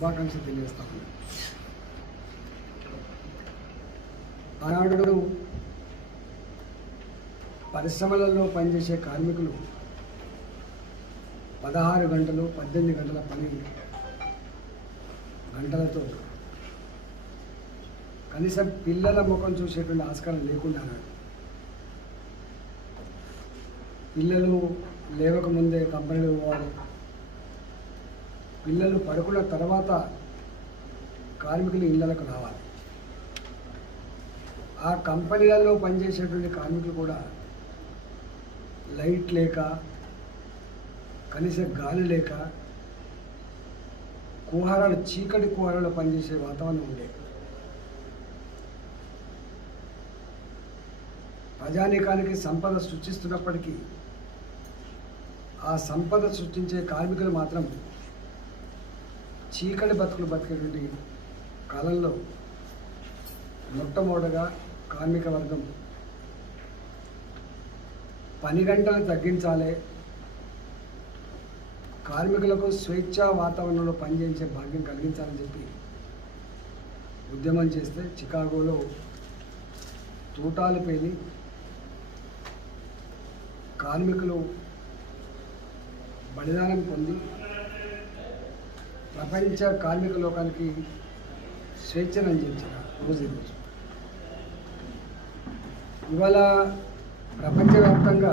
శుభాకాంక్షలు తెలియజేస్తాను. ఆనాడు పరిశ్రమలలో పనిచేసే కార్మికులు పదహారు గంటలు పద్దెనిమిది గంటల పని గంటలతో కనీసం పిల్లల ముఖం చూసేటువంటి ఆస్కారం లేకుండా పిల్లలు లేవకముందే కంపెనీలు పోవాలి పిల్లలు పడుకున్న తర్వాత కార్మికులు ఇళ్ళకు రావాలి. ఆ కంపెనీలలో పనిచేసేటువంటి కార్మికులు కూడా లైట్ లేక కనీస గాలి లేక కుహారాలు చీకటి కుహారాలు పనిచేసే వాతావరణం ఉండేది ప్రజానీకానికి సంపద సృష్టిస్తున్నప్పటికీ ఆ సంపద సృష్టించే కార్మికులు మాత్రం చీకటి బతుకులు బతికేటువంటి కాలంలో మొట్టమొదటగా కార్మిక వర్గం పని గంటలు తగ్గించాలి. కార్మికులకు స్వేచ్ఛా వాతావరణంలో పనిచేసే భాగ్యం కలిగించాలని చెప్పి ఉద్యమం చేస్తే చికాగోలో తూటాలు పేలి కార్మికులు బలిదానం పొంది ప్రపంచ కార్మిక లోకానికి స్వేచ్ఛను అందించిన రోజు ఈరోజు ఇవాళ ప్రపంచవ్యాప్తంగా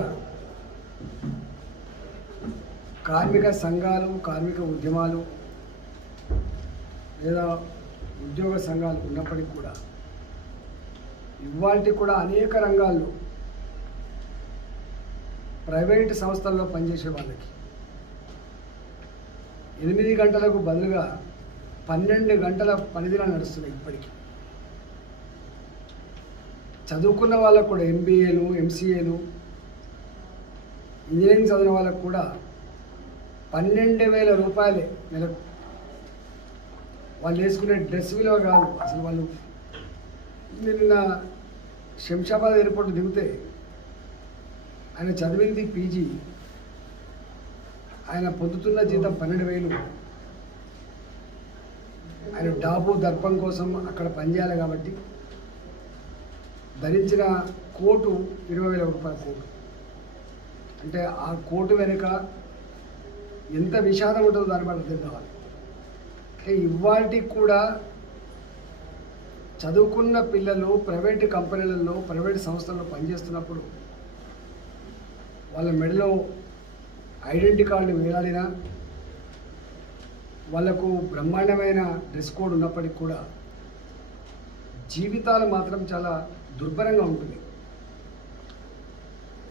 కార్మిక సంఘాలు కార్మిక ఉద్యమాలు లేదా ఉద్యోగ సంఘాలు ఉన్నప్పటికీ కూడా ఇవాళ కూడా అనేక రంగాల్లో ప్రైవేట్ సంస్థల్లో పనిచేసే వాళ్ళకి ఎనిమిది గంటలకు బదులుగా పన్నెండు గంటల పనిదినాలు నడుస్తున్నాయి ఇప్పటికీ. చదువుకున్న వాళ్ళకు కూడా ఎంబీఏలు ఎంసీఏలు ఇంజనీరింగ్ చదివిన వాళ్ళకు కూడా పన్నెండు వేల రూపాయలే నెలకు. వాళ్ళు వేసుకునే డ్రెస్ విలువ కాదు. అసలు వాళ్ళు నిన్న శంషాబాద్ ఎయిర్పోర్ట్ దిగితే ఆయన చదివింది పీజీ. ఆయన పొందుతున్న జీతం పన్నెండు వేలు. ఆయన డాబు దర్పం కోసం అక్కడ పనిచేయాలి కాబట్టి ధరించిన కోటు ఇరవై వేల రూపాయల కోటు అంటే ఆ కోటు వెనుక ఎంత విషాదం ఉంటుందో దాన్ని బట్టి అర్థం కావాలి. అంటే ఇవాళకి కూడా చదువుకున్న పిల్లలు ప్రైవేట్ కంపెనీలలో ప్రైవేట్ సంస్థల్లో పనిచేస్తున్నప్పుడు వాళ్ళ మెడలో ఐడెంటిటీ కార్డు వేలాడినా వాళ్ళకు బ్రహ్మాండమైన డ్రెస్ కోడ్ ఉన్నప్పటికీ కూడా జీవితాలు మాత్రం చాలా దుర్భరంగా ఉంటుంది.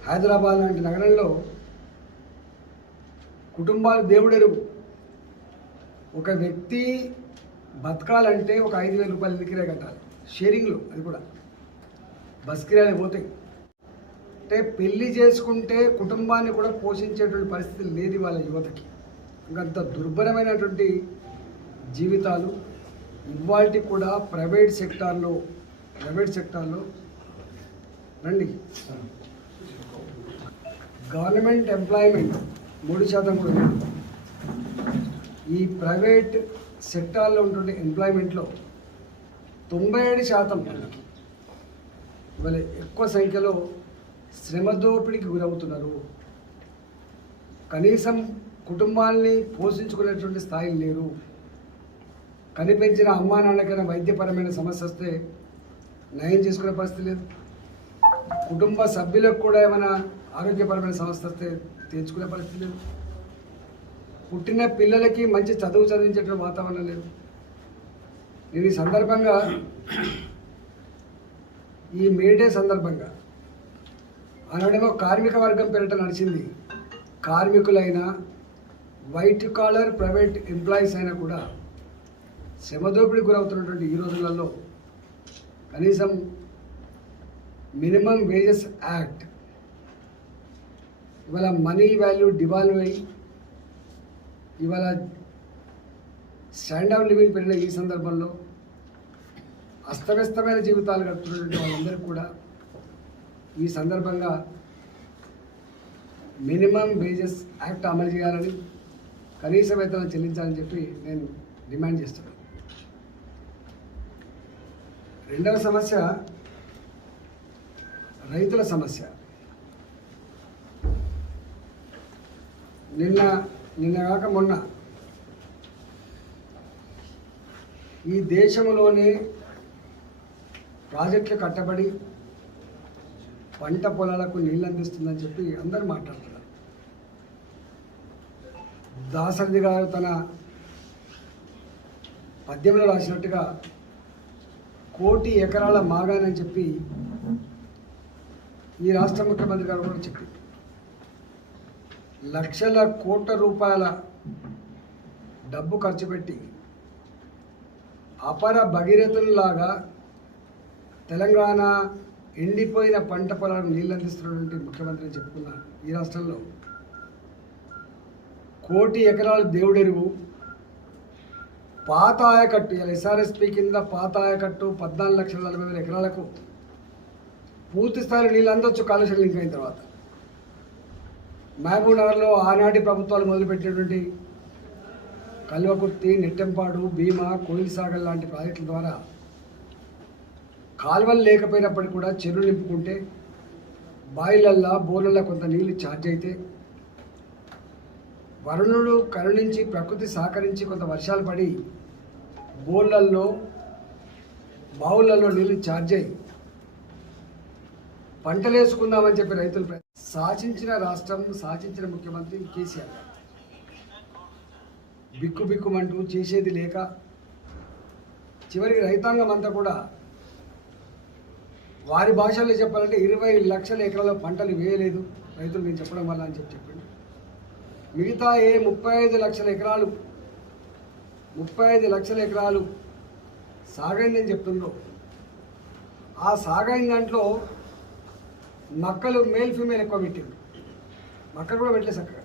హైదరాబాద్ లాంటి నగరంలో కుటుంబాలు దేవుడెరుగు ఒక వ్యక్తి బతకాలంటే ఒక ఐదు వేల రూపాయలు ఇల్లు కిరాయి కట్టాలి. షేరింగ్లో అది కూడా. బస్ కిరాయిలు పోతాయి. అంటే పెళ్ళి చేసుకుంటే కుటుంబాన్ని కూడా పోషించేటువంటి పరిస్థితి లేదు వాళ్ళ యువతకి. ఇంకంత దుర్భరమైనటువంటి జీవితాలు ఇవాళ కూడా ప్రైవేట్ సెక్టార్లో ప్రైవేట్ సెక్టార్లో రండి. గవర్నమెంట్ ఎంప్లాయ్మెంట్ మూడు శాతం కూడా ఈ ప్రైవేట్ సెక్టార్లో ఉన్నటువంటి ఎంప్లాయ్మెంట్లో తొంభై ఏడు శాతం ఇవాళ ఎక్కువ సంఖ్యలో శ్రమదోపిడికి గురవుతున్నారు. కనీసం కుటుంబాల్ని పోషించుకునేటువంటి స్థాయిలు లేరు. కనిపించిన అమ్మా నాన్నకైనా వైద్యపరమైన సమస్య వస్తే నయం చేసుకునే పరిస్థితి లేదు. కుటుంబ సభ్యులకు కూడా ఏమైనా ఆరోగ్యపరమైన సమస్య వస్తే తీర్చుకునే పరిస్థితి లేదు. పుట్టిన పిల్లలకి మంచి చదువు చదివించేటువంటి వాతావరణం లేదు. నేను ఈ సందర్భంగా ఈ మేడే సందర్భంగా ఆనాడేమో కార్మిక వర్గం పేరిట నడిచింది. కార్మికులైనా వైట్ కాలర్ ప్రైవేట్ ఎంప్లాయీస్ అయినా కూడా శమదోపిడి గురవుతున్నటువంటి ఈ రోజులలో కనీసం మినిమం వేజెస్ యాక్ట్ ఇవాళ మనీ వాల్యూ డివాల్వ్ అయ్యి ఇవాళ స్టాండ్ ఆఫ్ లివింగ్ పెరిగిన ఈ సందర్భంలో అస్తవ్యస్తమైన జీవితాలు గడుపుతున్నటువంటి వాళ్ళందరికీ కూడా ఈ సందర్భంగా మినిమం వేజెస్ యాక్ట్ అమలు చేయాలని కనీస వేతనం చెల్లించాలని చెప్పి నేను డిమాండ్ చేస్తున్నాను. రెండవ సమస్య రైతుల సమస్య. నిన్న నిన్న కాక మొన్న ఈ దేశంలోనే ప్రాజెక్టులు కట్టబడి పంట పొలాలకు నీళ్ళు అందిస్తుందని చెప్పి అందరూ మాట్లాడుతున్నారు. దాసరథి గారు తన పద్యంలో రాసినట్టుగా కోటి ఎకరాల మాగానని చెప్పి ఈ రాష్ట్ర ముఖ్యమంత్రి గారు కూడా చెప్పి లక్షల కోట్ల రూపాయల డబ్బు ఖర్చు పెట్టి అపర భగీరథుల్లాగా తెలంగాణ ఎండిపోయిన పంట పొలాలకు నీళ్ళు అందిస్తున్నటువంటి ముఖ్యమంత్రి అని చెప్పుకున్న ఈ రాష్ట్రంలో కోటి ఎకరాలు దేవుడెరువు పాత ఆయకట్టు ఇలా ఎస్ఆర్ఎస్పి కింద పాత ఆయకట్టు పద్నాలుగు లక్షల నలభై వేల ఎకరాలకు పూర్తి స్థాయిలో నీళ్ళు అందొచ్చు కాలుష్యం లింక్ అయిన తర్వాత. మహబూబ్ నగర్లో ఆనాటి ప్రభుత్వాలు మొదలుపెట్టినటువంటి కల్వకుర్తి నెట్టెంపాడు భీమా కోయిల్ సాగర్ లాంటి ప్రాజెక్టుల ద్వారా కాలువలు లేకపోయినప్పటికీ కూడా చెరువులు నింపుకుంటే బాయిలల్లా బోర్లల్లో కొంత నీళ్ళు ఛార్జ్ అయితే వరుణుడు కరుణించి ప్రకృతి సహకరించి కొంత వర్షాలు పడి బోర్లల్లో బావులలో నీళ్ళు ఛార్జ్ అయ్యి పంటలు వేసుకుందామని చెప్పి రైతులు సాధించిన శాసించిన రాష్ట్రం శాసించిన ముఖ్యమంత్రి కేసీఆర్. బిక్కు బిక్కుమంటూ చేసేది లేక చివరికి రైతాంగం అంతా కూడా వారి భాషల్లో చెప్పాలంటే ఇరవై లక్షల ఎకరాల పంటలు వేయలేదు. రైతులు నేను చెప్పడం వల్ల అని చెప్పి చెప్పండి. మిగతా ఏ ముప్పై ఐదు లక్షల ఎకరాలు ముప్పై ఐదు లక్షల ఎకరాలు సాగైందని చెప్తుండ్రు. ఆ సాగైన దాంట్లో మక్కలు మేల్ ఫీమేల్ ఎక్కువ పెట్టింది మక్కలు కూడా పెట్టలేదు చక్కగా.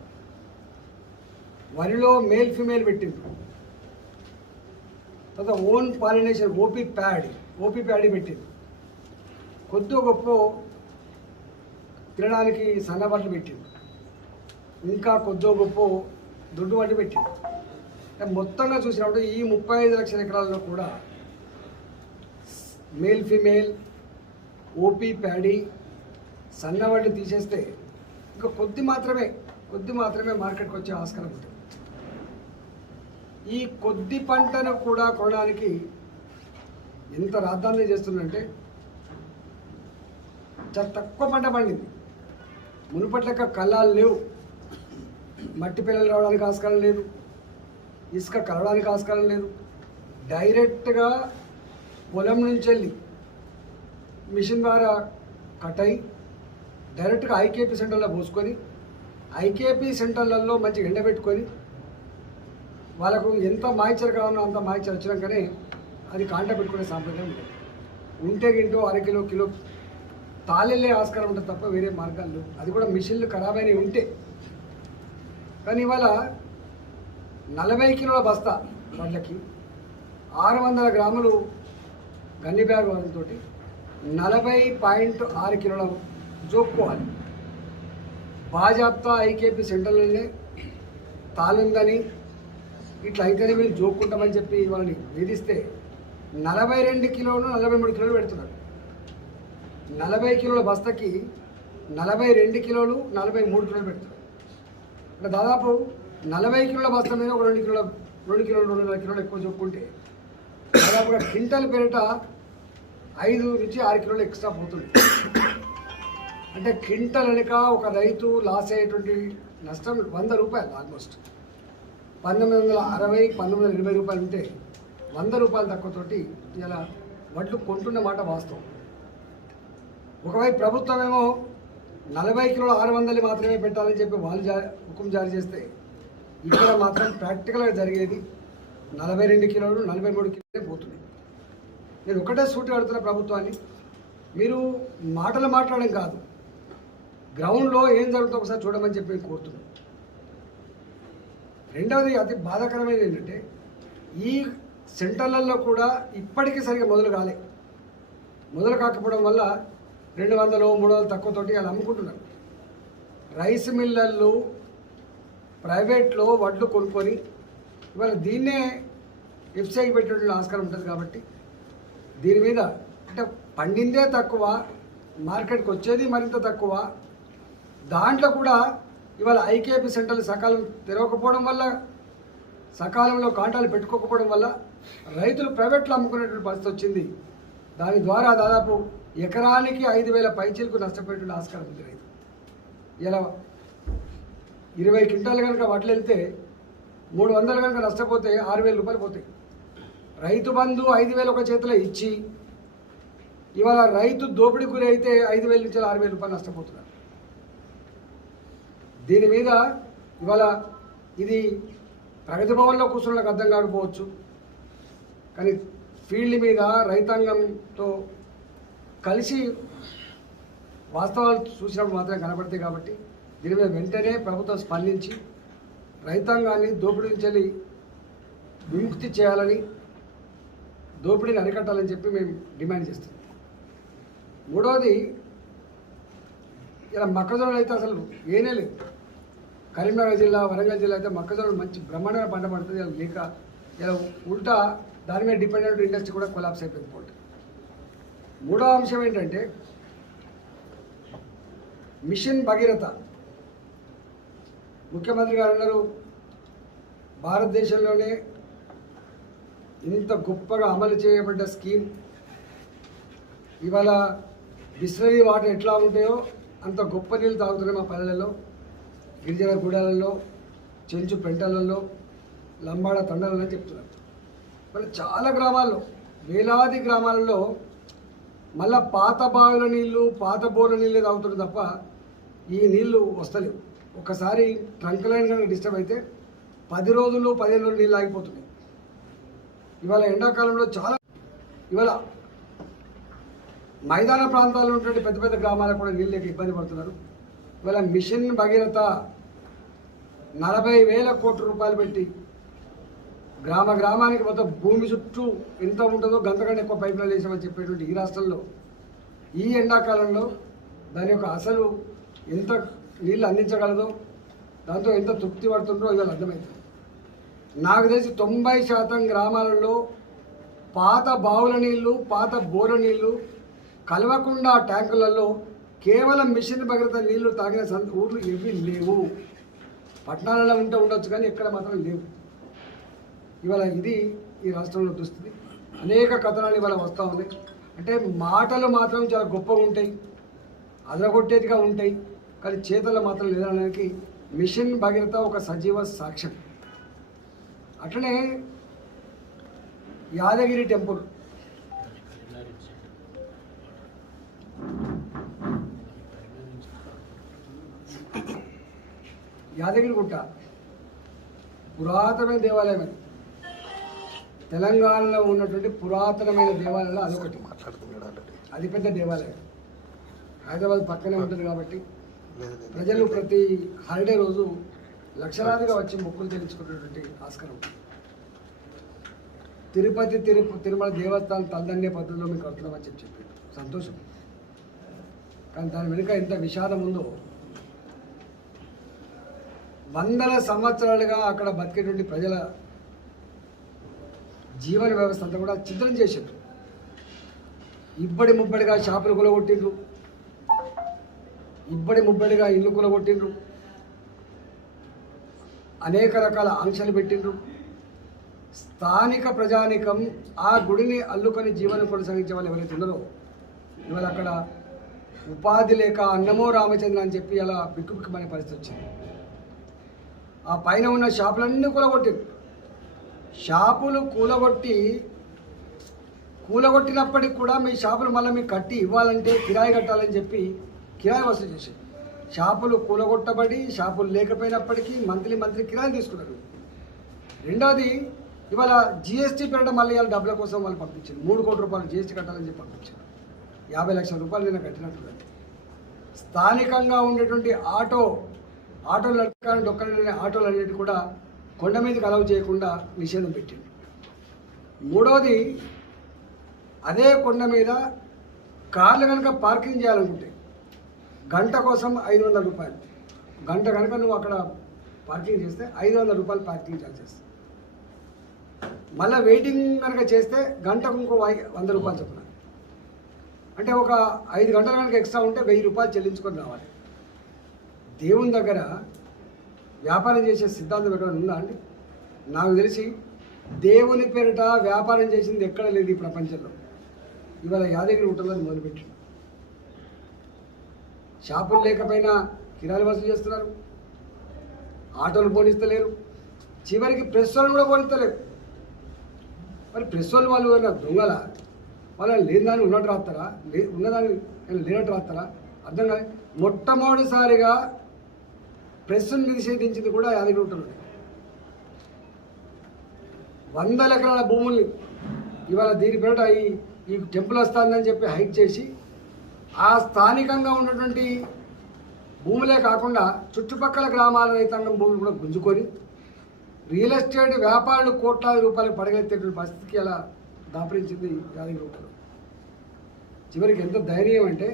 వరిలో మేల్ ఫీమేల్ పెట్టింది తర్వాత own pollination OP pad OP paddy పెట్టింది కొద్ది గొప్ప తినడానికి సన్నబట్టలు పెట్టింది. ఇంకా కొద్దో గొప్ప దొడ్డు వంటి పెట్టింది. మొత్తంగా చూసినప్పుడు ఈ ముప్పై ఐదు లక్షల ఎకరాల్లో కూడా మేల్ ఫీమేల్ ఓపీ ప్యాడీ సన్నవాడిని తీసేస్తే ఇంకా కొద్ది మాత్రమే కొద్ది మాత్రమే మార్కెట్కి వచ్చే ఆస్కారం ఉంటుంది. ఈ కొద్ది పంటను కూడా కొనడానికి ఎంత రాద్ధాంతం చేస్తుందంటే చాలా తక్కువ పంట పండింది. మునుపట్లక కళ్ళాలు లేవు. మట్టి పిల్లలు రావడానికి ఆస్కారం లేదు. ఇసుక కలవడానికి ఆస్కారం లేదు. డైరెక్ట్గా పొలం నుంచి వెళ్ళి మిషన్ ద్వారా కట్ అయి డైరెక్ట్గా ఐకేపీ సెంటర్లో పోసుకొని ఐకేపీ సెంటర్లలో మంచిగా ఎండబెట్టుకొని వాళ్ళకు ఎంత మాయిచర్ కావాలో అంత మాయిచర్ వచ్చినాకనే అది కాంట పెట్టుకునే సాంప్రదాయం ఉంటుంది ఉంటే గింటో అరకిలో కిలో తాళెళ్ళే ఆస్కారం ఉంటుంది తప్ప వేరే మార్గాలు అది కూడా మిషన్లు ఖరాబ్ అయినవి ఉంటే. కానీ ఇవాళ నలభై కిలోల బస్తా వాళ్ళకి ఆరు వందల గ్రాములు గన్ని బ్యాగ్ వాళ్ళతో నలభై పాయింట్ ఆరు కిలోల జోక్కోవాలి. బాజాప్తా ఐకేపీ సెంటర్లోనే తాళుందని ఇట్లా అయితేనే మేము జోక్కుంటామని చెప్పి వాళ్ళని వేధిస్తే నలభై రెండు కిలోలు నలభై మూడు కిలోలు పెడుతున్నారు. నలభై కిలోల బస్తకి నలభై రెండు కిలోలు నలభై మూడు కిలోలు పెడతారు. అంటే దాదాపు నలభై కిలోల బస్తా మీద ఒక రెండు కిలోల రెండు కిలోలు రెండున్నర కిలోలు ఎక్కువ చెప్పుకుంటే దాదాపుగా క్వింటల్ పేరిట ఐదు నుంచి ఆరు కిలోలు ఎక్స్ట్రా పోతుంది. అంటే క్వింటల్ వెనుక ఒక రైతు లాస్ అయ్యేటువంటి నష్టం వంద రూపాయలు ఆల్మోస్ట్. పంతొమ్మిది వందల అరవై పంతొమ్మిది వందల ఇరవై రూపాయలు ఉంటే వంద రూపాయలు తక్కువతోటి ఇలా వడ్లు కొంటున్న మాట వాస్తవం. ఒకవైపు ప్రభుత్వం ఏమో నలభై కిలోల ఆరు వందలు మాత్రమే పెట్టాలని చెప్పి వాళ్ళు జారీ హుకుం జారీ చేస్తే ఇక్కడ మాత్రం ప్రాక్టికల్గా జరిగేది నలభై రెండు కిలోలు నలభై మూడు కిలోలే పోతుంది. నేను ఒకటే సూటి అడుగుతున్న ప్రభుత్వాన్ని. మీరు మాటలు మాట్లాడడం కాదు గ్రౌండ్లో ఏం జరుగుతుందో ఒకసారి చూడమని చెప్పి నేను కోరుతున్నాను. రెండవది అతి బాధాకరమైనది ఏంటంటే ఈ సెంటర్లలో కూడా ఇప్పటికీ సరిగా మొదలు కాలే. మొదలు కాకపోవడం వల్ల రెండు వందలు మూడు వందలు తక్కువతోటి వాళ్ళు అమ్ముకుంటున్నారు. రైస్ మిల్లర్లు ప్రైవేట్లో వడ్లు కొనుక్కొని ఇవాళ దీన్నే వెబ్సైట్ పెట్టేటువంటి ఆస్కారం ఉంటుంది కాబట్టి దీని మీద అంటే పండిందే తక్కువ మార్కెట్కి వచ్చేది మరింత తక్కువ. దాంట్లో కూడా ఇవాళ ఐకేపీ సెంటర్లు సకాలం తెరవకపోవడం వల్ల సకాలంలో కాంటాలు పెట్టుకోకపోవడం వల్ల రైతులు ప్రైవేట్లో అమ్ముకునేటువంటి పరిస్థితి వచ్చింది. దాని ద్వారా దాదాపు ఎకరానికి ఐదు వేల పైచీలకు నష్టపోయేటువంటి ఆస్కారం ఉంది రైతు. ఇలా ఇరవై క్వింటాలు కనుక వడ్లు వెళ్తే మూడు వందలు కనుక నష్టపోతే ఆరు వేల రూపాయలు పోతాయి. రైతు బంధు ఐదు వేలు ఒక చేతిలో ఇచ్చి ఇవాళ రైతు దోపిడీ గురి అయితే ఐదు వేల నుంచి ఆరు వేల రూపాయలు నష్టపోతున్నారు. దీని మీద ఇవాళ ఇది ప్రగతి భవన్లో కూర్చున్నకు అర్థం కాకపోవచ్చు. కానీ ఫీల్డ్ మీద రైతాంగంతో కలిసి వాస్తవాలు చూసినప్పుడు మాత్రమే కనబడతాయి కాబట్టి దీని మీద వెంటనే ప్రభుత్వం స్పందించి రైతాంగాన్ని దోపిడీ నుంచి విముక్తి చేయాలని దోపిడీని అరికట్టాలని చెప్పి మేము డిమాండ్ చేస్తాం మూడవది ఇలా మొక్కజొన్నలు అయితే అసలు ఏనే లేదు. కరీంనగర్ జిల్లా వరంగల్ జిల్లా అయితే మొక్కజొన్నలు మంచి బ్రహ్మాండమైన పంట పడుతుంది. లేక ఇలా ఉల్టా దాని మీద డిపెండెంట్ ఇండస్ట్రీ కూడా కొలాప్స్ అయిపోయింది పోటీ మూడో అంశం ఏంటంటే మిషన్ భగీరథ. ముఖ్యమంత్రి గారు అన్నారు భారతదేశంలోనే ఇంత గొప్పగా అమలు చేయబడ్డ స్కీమ్. ఇవాళ బిస్లరీ వాటర్ ఎట్లా ఉంటాయో అంత గొప్ప నీళ్ళు తాగుతున్నాయి మా పల్లెలలో. గిరిజన గూడాలలో చెంచు పెంటలలో లంబాడ తండలలో చెప్తున్నారు. మరి చాలా గ్రామాల్లో వేలాది గ్రామాలలో మళ్ళా పాత బావిల నీళ్ళు పాత బోర్ల నీళ్ళే తాగుతుంది తప్ప ఈ నీళ్ళు వస్తలేవు. ఒకసారి ట్రంక్ లైన్ కనుక డిస్టర్బ్ అయితే పది రోజులు పదిహేను రోజులు నీళ్ళు ఆగిపోతున్నాయి. ఇవాళ ఎండాకాలంలో చాలా ఇవాళ మైదాన ప్రాంతాల్లో ఉన్నటువంటి పెద్ద పెద్ద గ్రామాలకు కూడా నీళ్ళు లేక ఇబ్బంది పడుతున్నారు. ఇవాళ మిషన్ భగీరథ నలభై వేల కోట్ల రూపాయలు పెట్టి గ్రామ గ్రామానికి మొత్తం భూమి చుట్టూ ఎంత ఉంటుందో గంతకంటే ఎక్కువ పైప్ లైన్ వేసామని చెప్పేటువంటి ఈ రాష్ట్రంలో ఈ ఎండాకాలంలో దాని యొక్క అసలు ఎంత నీళ్ళు అందించగలదో దాంతో ఎంత తృప్తి పడుతుందో ఇవాళ అర్థమవుతుంది నాకు తెలిసి తొంభై శాతం గ్రామాలలో పాత బావుల నీళ్ళు పాత బోర నీళ్ళు కలవకుండా ట్యాంకులలో కేవలం మిషన్ భగ్రత నీళ్ళు తాగిన సంత ఊర్లు ఏవి లేవు. పట్టణాలలో ఉంటే ఉండొచ్చు కానీ ఎక్కడ మాత్రం లేవు. ఇవాళ ఇది ఈ రాష్ట్రంలో దుస్థితి అనేక కథనాలు ఇవాళ వస్తూ ఉన్నాయి. అంటే మాటలు మాత్రం చాలా గొప్పగా ఉంటాయి. అదరగొట్టేదిగా ఉంటాయి. కానీ చేతల్లో మాత్రం లేదనడానికి మిషన్ భగీరథ ఒక సజీవ సాక్ష్యం. అట్లనే యాదగిరి టెంపుల్. యాదగిరి గుట్ట పురాతనమైన దేవాలయం అది తెలంగాణలో ఉన్నటువంటి పురాతనమైన దేవాలయంలో అదొకటి అది పెద్ద దేవాలయం. హైదరాబాద్ పక్కనే ఉంటుంది కాబట్టి ప్రజలు ప్రతి హాలిడే రోజు లక్షలాదిగా వచ్చి మొక్కులు చెల్లించుకునేటువంటి ఆస్కారం. తిరుపతి తిరు తిరుమల దేవస్థానం తలదన్నే పద్ధతిలో మీకు కడుతున్నామని చెప్పి చెప్పారు సంతోషం. కానీ దాని వెనుక ఎంత విషాదం ఉందో. వందల సంవత్సరాలుగా అక్కడ బతికేటువంటి ప్రజల జీవన వ్యవస్థ అంతా కూడా చిత్రం చేశారు ఇబ్బడి ముబ్బడిగా షాపులు కొలగొట్టిండ్రు. ఇబ్బడి ముబ్బడిగా ఇల్లు కొలగొట్టిండ్రు. అనేక రకాల ఆంక్షలు పెట్టిండ్రు. స్థానిక ప్రజానికం ఆ గుడిని అల్లుకొని జీవనం కొనసాగించే వాళ్ళు ఎవరైతే ఉన్నారో ఇవాళ అక్కడ ఉపాధి లేక అన్నమో రామచంద్ర అని చెప్పి అలా బిక్కుబిక్కుమనే పరిస్థితి వచ్చింది. ఆ పైన ఉన్న షాపులన్నీ కూలగొట్టింది షాపులు కూలగొట్టి కూలగొట్టినప్పటికి కూడా మీ షాపులు మళ్ళీ మీకు కట్టి ఇవ్వాలంటే కిరాయి కట్టాలని చెప్పి కిరాయి వసూలు చేసి షాపులు కూలగొట్టబడి షాపులు లేకపోయినప్పటికీ మంత్లీ మంత్లీ కిరాయి తీసుకున్నారు. రెండవది ఇవాళ జిఎస్టీ పెట్టడం మళ్ళీ ఇవాళ డబ్బుల కోసం వాళ్ళు పంపించారు. మూడు కోట్ల రూపాయలు జిఎస్టీ కట్టాలని చెప్పి పంపించారు. యాభై లక్షల రూపాయలు నేను కట్టినట్టు స్థానికంగా ఉండేటువంటి ఆటో ఆటోలు నడకాలని డొక్కలని ఆటోలు అనేవి కూడా కొండ మీదకి అలవ్ చేయకుండా నిషేధం పెట్టింది. మూడవది అదే కొండ మీద కార్లు కనుక పార్కింగ్ చేయాలనుకుంటే గంట కోసం ఐదు వందల రూపాయలు. గంట కనుక నువ్వు అక్కడ పార్కింగ్ చేస్తే ఐదు వందల రూపాయలు పార్కింగ్ ఛార్జెస్ మళ్ళీ వెయిటింగ్ కనుక చేస్తే గంటకు ఇంకో వై- వంద రూపాయలు చొప్పున అంటే ఒక ఐదు గంటల కనుక ఎక్స్ట్రా ఉంటే వెయ్యి రూపాయలు చెల్లించుకొని రావాలి. దేవుని దగ్గర వ్యాపారం చేసే సిద్ధాంతం ఎక్కడ ఉందా అండి? నాకు తెలిసి దేవుని పేరిట వ్యాపారం చేసింది ఎక్కడ లేదు ఈ ప్రపంచంలో. ఇవాళ యాదగిరి ఉంటుందని మొదలుపెట్టిండు షాపులు లేకపోయినా కిరాలు వసూలు చేస్తున్నారు. ఆటోలు పోనిస్తలేరు. చివరికి ప్రెస్ వాళ్ళు కూడా పోనిస్తలేరు. మరి ప్రెస్ వాళ్ళు వాళ్ళు ఏమైనా దొంగల? వాళ్ళని లేని దాన్ని ఉన్నట్టు రాస్తారా? లే ఉన్నదాన్ని లేనట్టు రాస్తారా? అర్థం కాదు మొట్టమొదటిసారిగా ప్రెస్ను నిషేధించింది కూడా యాదగిరి వందల ఎకరాల భూముల్ని ఇవాళ దీని పేరిట ఈ ఈ టెంపుల్ వస్తుందని చెప్పి హైక్ చేసి ఆ స్థానికంగా ఉన్నటువంటి భూములే కాకుండా చుట్టుపక్కల గ్రామాల రైతాంగం భూములు కూడా గుంజుకొని రియల్ ఎస్టేట్ వ్యాపారులు కోట్లాది రూపాయలు పడగెత్తేటువంటి పరిస్థితికి అలా దాపరించింది యాదగిరిగుట్టలో చివరికి ఎంత ధైర్యం అంటే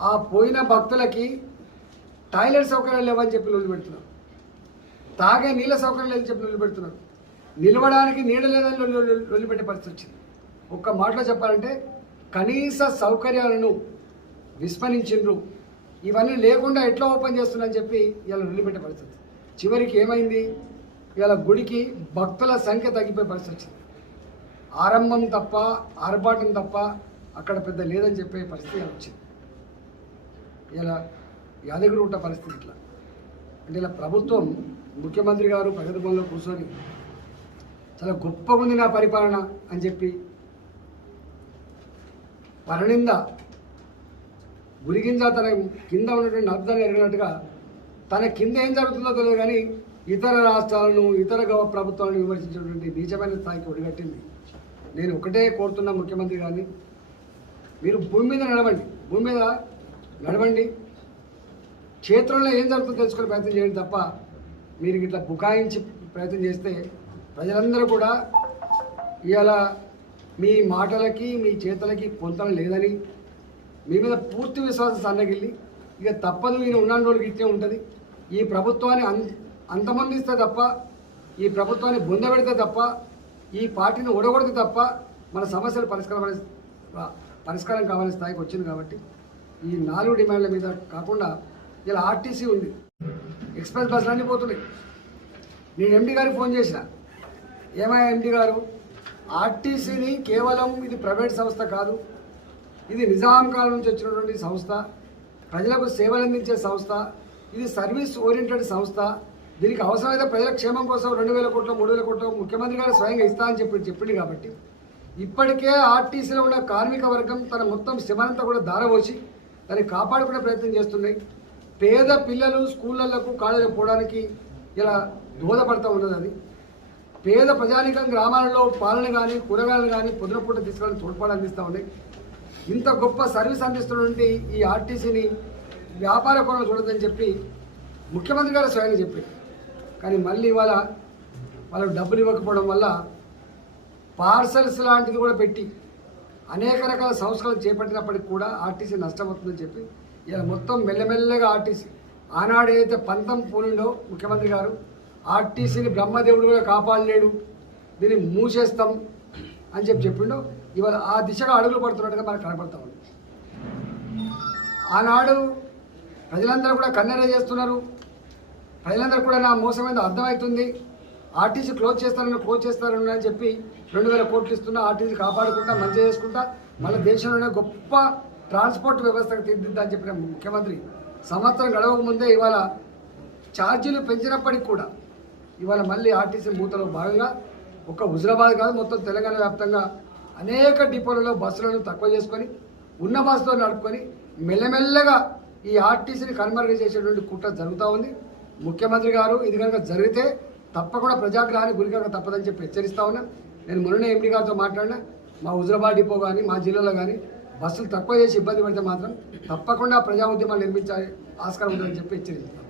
ఆ పోయిన భక్తులకి టాయిలెట్ సౌకర్యాలు లేవని చెప్పి లొల్లి పెడుతున్నారు తాగే నీళ్ళ సౌకర్యం లేదని చెప్పి లొల్లి పెడుతున్నారు నిలవడానికి నీడ లేదని లొల్లి పెట్టే పరిస్థితి వచ్చింది. ఒక్క మాటలో చెప్పాలంటే కనీస సౌకర్యాలను విస్మరించిండ్రు. ఇవన్నీ లేకుండా ఎట్లా ఓపెన్ చేస్తున్నారని చెప్పి ఇలా నిలబెట్టే పరిస్థితి. చివరికి ఏమైంది? ఇలా గుడికి భక్తుల సంఖ్య తగ్గిపోయే పరిస్థితి వచ్చింది. ఆరంభం తప్ప ఆర్భాటం తప్ప అక్కడ పెద్ద లేదని చెప్పే పరిస్థితి వచ్చింది. ఇలా యాదగిరి ఉంట పరిస్థితి ఇట్లా. అంటే ఇలా ప్రభుత్వం ముఖ్యమంత్రి గారు ప్రగతి భవన్లో కూర్చొని చాలా గొప్పగా ఉంది నా పరిపాలన అని చెప్పి పరనింద గురిగింజ తన కింద ఉన్నటువంటి అర్థాన్ని ఎరిగినట్టుగా తన కింద ఏం జరుగుతుందో తెలియదు కానీ ఇతర రాష్ట్రాలను ఇతర గవ ప్రభుత్వాలను విమర్శించినటువంటి నీచమైన స్థాయికి ఒడిగట్టింది. నేను ఒకటే కోరుతున్నా ముఖ్యమంత్రి గారిని మీరు భూమి మీద నడవండి భూమి మీద నడవండి. క్షేత్రంలో ఏం జరుగుతుందో తెలుసుకునే ప్రయత్నం చేయండి తప్ప మీరు ఇట్లా బుకాయించి ప్రయత్నం చేస్తే ప్రజలందరూ కూడా ఇవాళ మీ మాటలకి మీ చేతలకి పొంతన లేదని మీ మీద పూర్తి విశ్వాసం సన్నగిల్లి ఇక తప్పదు నేను ఉన్న రోజులకి ఇట్లే ఉంటుంది. ఈ ప్రభుత్వాన్ని అం అంతమందిస్తే తప్ప ఈ ప్రభుత్వాన్ని బొందబెడితే తప్ప ఈ పార్టీని ఒడగొడితే తప్ప మన సమస్యలు పరిష్కారం పరిష్కారం కావాలని స్థాయికి వచ్చింది కాబట్టి ఈ నాలుగు డిమాండ్ల మీద కాకుండా ఇలా ఆర్టీసీ ఉంది. ఎక్స్ప్రెస్ బస్సులు అన్నీ పోతున్నాయి. నేను ఎండి గారికి ఫోన్ చేసిన. ఏమయ్యా ఎండి గారు? ఆర్టీసీని కేవలం ఇది ప్రైవేట్ సంస్థ కాదు. ఇది నిజాం కాలం నుంచి వచ్చినటువంటి సంస్థ. ప్రజలకు సేవలు అందించే సంస్థ. ఇది సర్వీస్ ఓరియంటెడ్ సంస్థ. దీనికి అవసరమైతే ప్రజల క్షేమం కోసం రెండు వేల కోట్లు మూడు వేల కోట్లు ముఖ్యమంత్రి గారు స్వయంగా ఇస్తా అని చెప్పి చెప్పింది కాబట్టి ఇప్పటికే ఆర్టీసీలో ఉన్న కార్మిక వర్గం తన మొత్తం శ్రమనంతా కూడా దారవోసి దాన్ని కాపాడుకునే ప్రయత్నం చేస్తున్నాయి. పేద పిల్లలు స్కూళ్ళకు కాలేజీలకు పోవడానికి ఇలా దోహదపడతా ఉన్నది అది. పేద ప్రజానికం గ్రామాలలో పాలన కానీ కూరగాయలు కానీ పొద్దున పూట తీసుకెళ్ళి తోడ్పాటు అందిస్తూ ఉన్నాయి ఇంత గొప్ప సర్వీస్ అందిస్తున్నటువంటి ఈ ఆర్టీసీని వ్యాపార కోణంలో చూడదని చెప్పి ముఖ్యమంత్రి గారు స్వయంగా చెప్పారు. కానీ మళ్ళీ ఇవాళ వాళ్ళకు డబ్బులు ఇవ్వకపోవడం వల్ల పార్సల్స్ లాంటిది కూడా పెట్టి అనేక రకాల సంస్కరణలు చేపట్టినప్పటికి కూడా ఆర్టీసీ నష్టమవుతుందని చెప్పి ఇలా మొత్తం మెల్లమెల్లగా ఆర్టీసీ. ఆనాడు ఏదైతే పంతం పూనిండో ముఖ్యమంత్రి గారు ఆర్టీసీని బ్రహ్మదేవుడు కూడా కాపాడలేడు. దీన్ని మూసేస్తాం అని చెప్పి చెప్పిండో ఇవాళ ఆ దిశగా అడుగులు పడుతున్నట్టుగా మనకు కనపడతా ఉంది. ఆనాడు ప్రజలందరూ కూడా కన్నెర చేస్తున్నారు. ప్రజలందరూ కూడా నా మోసం మీద అర్థమవుతుంది. ఆర్టీసీ క్లోజ్ చేస్తారని క్లోజ్ చేస్తారని అని చెప్పి రెండు వేల కోట్లు ఇస్తున్నా ఆర్టీసీ కాపాడుకుంటా మంచిగా చేసుకుంటా మళ్ళీ దేశంలోనే గొప్ప ట్రాన్స్పోర్ట్ వ్యవస్థకు తీర్దిద్దా చెప్పిన ముఖ్యమంత్రి సంవత్సరం గడవక ముందే ఇవాళ ఛార్జీలు పెంచినప్పటికి కూడా ఇవాళ మళ్ళీ ఆర్టీసీ మూతలో భాగంగా ఒక హుజరాబాద్ కాదు మొత్తం తెలంగాణ వ్యాప్తంగా అనేక డిపోలలో బస్సులను తక్కువ చేసుకొని ఉన్న బస్సులో నడుపుకొని మెల్లమెల్లగా ఈ ఆర్టీసీని కనుమరుగు చేసేటువంటి కుట్ర జరుగుతూ ఉంది. ముఖ్యమంత్రి గారు ఇది కనుక జరిగితే తప్పకుండా ప్రజాగ్రహానికి గురి కనుక తప్పదని చెప్పి హెచ్చరిస్తా ఉన్నా. నేను మొన్ననే ఎంపీ గారితో మాట్లాడినా. మా హుజరాబాద్ డిపో కానీ మా జిల్లాలో కానీ బస్సులు తక్కువ చేసి ఇబ్బంది పడితే మాత్రం తప్పకుండా ప్రజా ఉద్యమాలు నిర్మించాలి ఆస్కారం ఉందని చెప్పి హెచ్చరిస్తాను